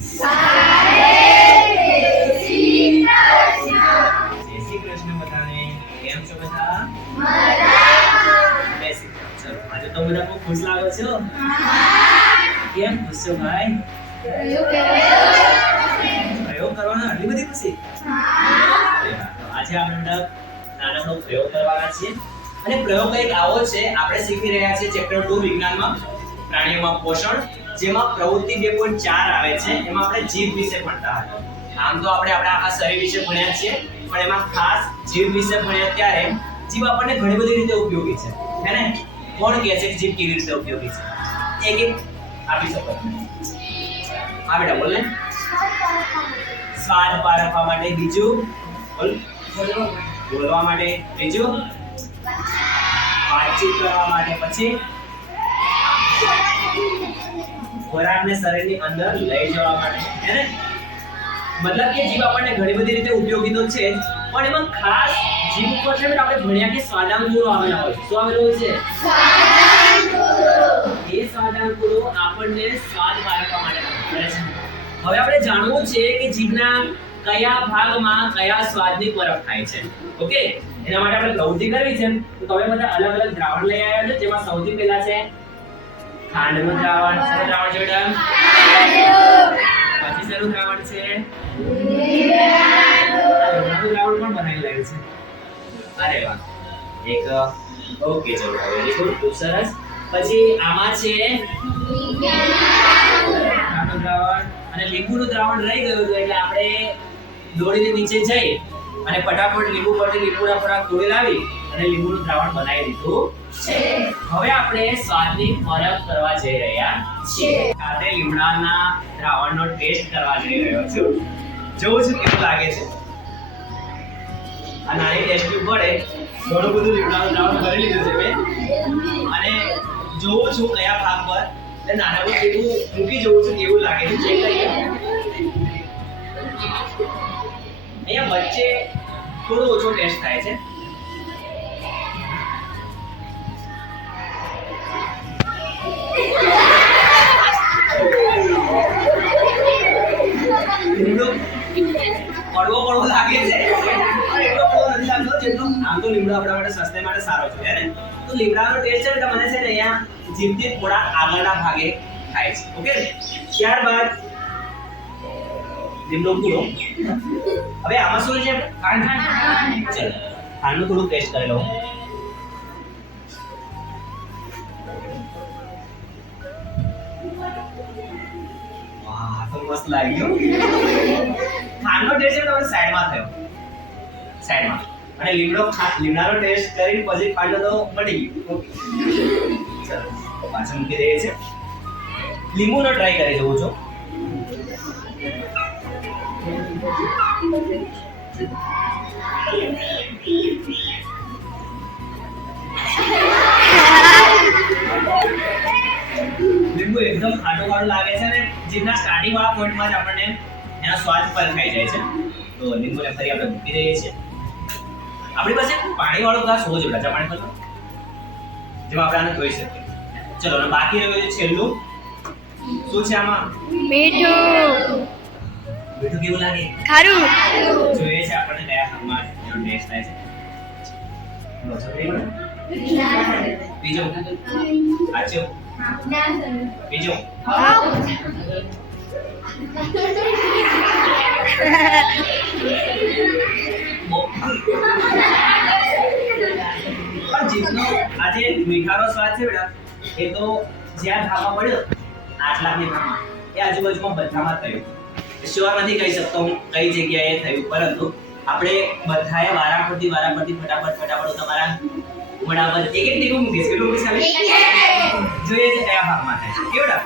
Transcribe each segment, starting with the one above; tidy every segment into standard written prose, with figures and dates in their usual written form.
જય શ્રી કૃષ્ણ બધાને. કેમ છો બધા? બેસી જાઓ. ચલો, આજે તો બધા બહુ ખુશ લાગો છો. કેમ ખુશ છો ભાઈ? પ્રયોગ કરવાનો આટલી બધી ખુશી? અરે વાહ. તો આજે આપણે નાનકડો પ્રયોગ કરવાના છીએ અને પ્રયોગ કંઈક આવો છે. આપણે શીખી રહ્યા છીએ ચેપ્ટર 2 વિજ્ઞાનમાં પ્રાણીઓમાં પોષણ, જેમાં પ્રવૃત્તિ 2.4 આવે છે. એમાં આપણે જીવ વિશે ભણતા હતા. આમ તો આપણે આપણા આખા શરીર વિશે ભણ્યા છીએ, પણ એમાં ખાસ જીવ વિશે ભણ્યા ત્યારે જીવ આપણને ઘણી બધી રીતે ઉપયોગી છે, હે ને? કોણ કહે છે કે જીવ કેવી રીતે ઉપયોગી છે? એક એક આપી શકો. હા બેટા બોલ ને. સ્વાદ પારખવા માટે. બીજું બોલ. બોલવા માટે. ત્રીજું વાતચીત કરવા માટે. પછી ખોરાકને શરીરની અંદર લઈ જવા માટે, હે ને? મતલબ કે જીવ આપણને ઘણી બધી રીતે ઉપયોગી તો છે, પણ એમાં ખાસ જીવ ઉપર છે આપણે ભણ્યા કે સ્વાદાંગુરો આવેલા હોય. શું આવેલું હોય છે? સ્વાદાંગુરો. એ સ્વાદાંગુરો આપણને સ્વાદ પારખવા માટે મદદ કરે છે. હવે આપણે જાણવું છે કે જીભના કયા ભાગમાં કયા સ્વાદની પરખ થાય છે. ઓકે, એના માટે આપણે પ્રવૃત્તિ કરવી છે. તો તમે બધા અલગ અલગ દ્રાવણ લઈ આવ્યા છો, જેમાં સૌથી પહેલા છે ખાંડનું દ્રાવણ. શેનું દ્રાવણ છે બેટા? પછી શેનું દ્રાવણ છે? લીમડાનું દ્રાવણ પણ બનાવી લાવ્યું છે. અરે વાહ. એક ઓકે, ચલો વેરી ગુડ, ખૂબ સરસ. પછી આમાં છે ખાંડનું દ્રાવણ અને લીંબુનું દ્રાવણ રહી ગયું હતું, એટલે આપણે દોડીને નીચે જઈ અને ફટાફટ લીંબુ પરથી લીંબુના થોડા તોડી લાવી અને લીંબુનું દ્રાવણ બનાવી દીધું છે. હવે આપણે સ્વાદની પરખ કરવા જઈ રહ્યા છીએ. સાથે લીમડાના દ્રાવણનો ટેસ્ટ કરવા જઈ રહ્યો છું. જોઉં છું કેવું લાગે છે. આ નાની ટેસ્ટ ટ્યુબ વડે ઘણું બધું લીમડાનું દ્રાવણ ભરી લીધું છે મેં, અને જોઉં છું કયા ભાગ પર નાના પર કેવું મૂકી જોઉં છું કેવું લાગે છે. ચેક કરીએ. અહીંયા વચ્ચે થોડો ઓછો ટેસ્ટ થાય છે. કડવો કડવો લાગે છે. એટલો કડવો નથી લાગતો જેટલો આમ તો લીમડો આપણા માટે સ્વાસ્થ્ય માટે સારો છે, હે ને? તો લીમડાનો ટેસ્ટ છે એટલે મને છે ને અહીંયા જીભથી થોડા આગળના ભાગે થાય છે. ઓકે, ત્યારબાદ લીમડો પૂરો. હવે આમાં શું છે? ખાંડ. ચલો ખાંડનું થોડું ટેસ્ટ કરી લઉં. વાહ, તો મસ્ત લાગ્યું. ખાંડનો ટેસ્ટ છે તો સાઈડમાં થયો, સાઈડમાં. અને લીમડાનો ટેસ્ટ કરીને પછી ખાંડ તો મળી ગયું. ઓકે, ચલો પાછળ મૂકી દઈએ છે. લીંબુનો ટ્રાય કરી જોઉં છું. લીંબુ એકદમ ખાટું ખાટું લાગે છે ને જીભના સ્ટાર્ટિંગ વાળા પોઈન્ટમાં જ આપણને એનો સ્વાદ પરખાઈ જાય છે. તો લીંબુને ફરી આપણે મૂકી દઈએ છીએ. આપણી પાસે પાણી વાળો ગ્લાસ હોવો જોઈએ. પાણી ભરવા જેમાં આપણે આને ધોઈ શકીએ. ચલો, અને બાકી રહ્યું છે છેલ્લું. શું છે આમાં? મીઠું. મીઠું કેવું લાગે? ખારું. જોઈએ છે આપણને કયા ભાગમાં એનો ટેસ્ટ થાય છે. બીજો આચો. બીજો જીભનો આજે મીઠાનો સ્વાદ છે બેટા, એ તો જ્યાં ધાબા પડ્યો આટલાની ધાબા એ આજુબાજુમાં બધામાં થયું. શ્યોર નથી કહી શકતો હું કઈ જગ્યાએ થયું, પરંતુ આપણે બધાએ વારાફરતી ફટાફટ તમારા ઉમડા પર એક એક ટીપું મૂકીશ. કેટલું મૂકીશ? જોઈએ છે કયા ભાગમાં થાય છે. કેવડા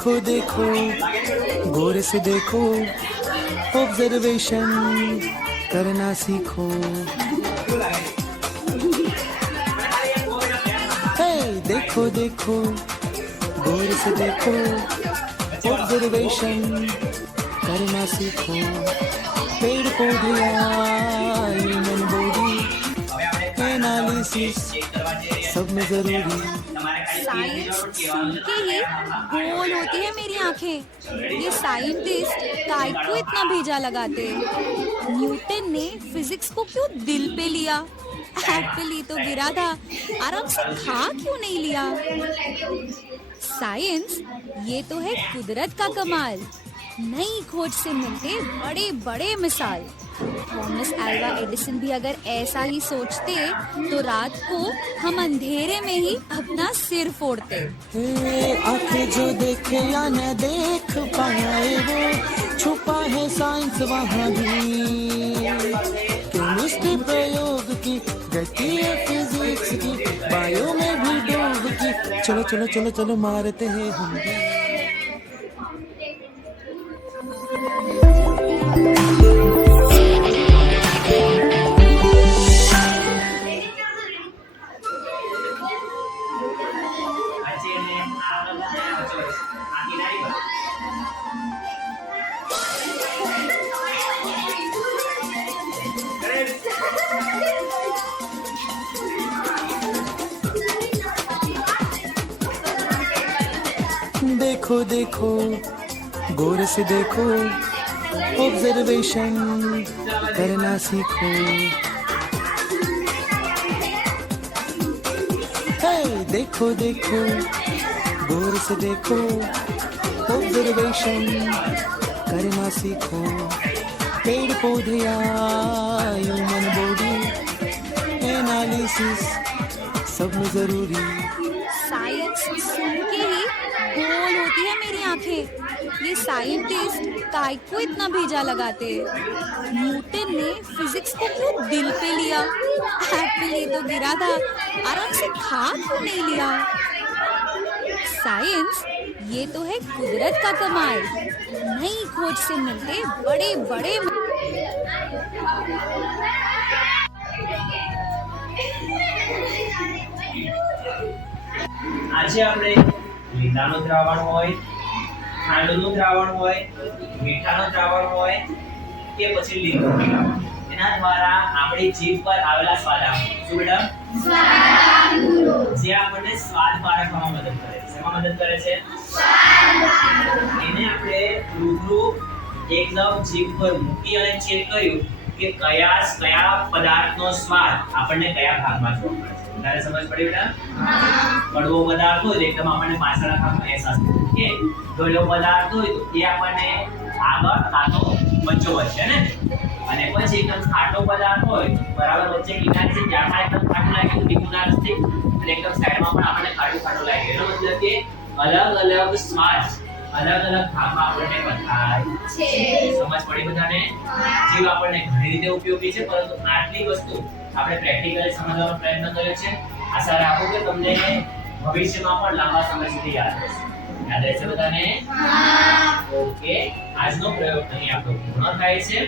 देखो देखो गौर से देखो, ऑब्जर्वेशन करना सीखो. हे देखो देखो गौर से देखो, ऑब्जर्वेशन करना सीखो पेड़ पौधे ह्यूमन बॉडी હવે આપણે एनालिसिस ચેક કરવા જઈ રહ્યા सब में जरूरी તમારે ખાલી साइंस सुन के ही गोल होती है मेरी आंखें। ये साइंटिस्ट काय को इतना भेजा लगाते। न्यूटन ने फिजिक्स को क्यों दिल पे लिया? एप्पल ही तो गिरा था, आराम से खा क्यों नहीं लिया? साइंस ये तो है कुदरत का कमाल। नई खोज से मिलते बड़े बड़े मिसाल। थॉमस अल्वा एडिसन भी अगर ऐसा ही सोचते तो रात को हम अंधेरे में ही अपना सिर फोड़ते। आंखें जो देखे या न देख पाए वो छुपा है साइंस वहाँ भी केमिस्ट्री प्रयोग की गति है फिजिक्स की बायो में भी डूब की चलो चलो चलो चलो मारते हैं हम भी આજે એને આગળ વધારે આવજો આ કિનારી પર देखो देखो गौर से देखो ऑब्जर्वेशन करना सीखो हे देखो देखो गौर से देखो ऑब्जर्वेशन करना सीखो पेड़ पौधे ह्यूमन बॉडी एनालिसिस सब में जरूरी साइंस सुन के ही गोल होती है मेरी आंखें। ये साइंटिस्ट काय को इतना भेजा लगाते। न्यूटन ने फिजिक्स को क्यों दिल पे लिया? एप्पल ही तो गिरा था, आराम से खा क्यों नहीं लिया? साइंस ये तो है कुदरत का कमाल। नई खोज से मिलते बड़े बड़े આજે આપણે લીંડાનું દ્રાવણ હોય ખાંડનું દ્રાવણ હોય મીઠાનું દ્રાવણ હોય કે પછી લીંબુનું દ્રાવણ એના દ્વારા આપણી જીભ પર આવેલા સ્વાદાંગો શું બેટા જે આપણને સ્વાદ પારખવામાં મદદ કરે છે શેમાં મદદ કરે છે એને આપણે રૂબરૂ એકદમ જીભ પર મૂકી અને ચેક કર્યું કે કયા પદાર્થનો સ્વાદ આપણને કયા ભાગમાં જોવા મળે છે ત્યારે સમજ પડી બેટા કડવો પદાર્થ હોય તો એકદમ આપણને પાછળના ભાગમાં અહેસાસ થાય કે ગળ્યો પદાર્થ હોય તો એ આપણને આગળ કાતો વચ્ચોવચ્ચ છે ને અને પછી એકદમ ખાટો પદાર્થ હોય બરાબર વચ્ચે કિનારે છે ત્યાં પણ એકદમ ખાટું લાગે તો કિનાર છે અને એકદમ સાઈડમાં પણ આપણને ખાટું લાગે એનો મતલબ કે અલગ અલગ સ્વાદ અલગ અલગ ભાગમાં આપણને બતાય છે સમજ પડી બધાને જીવ આપણને ઘણી રીતે ઉપયોગી છે પરંતુ આટલી વસ્તુ આપણે પ્રેક્ટિકલી સમજવાનો પ્રયત્ન કર્યો છે આશા રાખું કે તમને ભવિષ્યમાં પણ લાંબા સમય સુધી યાદ રહેશે બધાને ઓકે આજનો પ્રયોગ અહીં આપણો પૂર્ણ થાય છે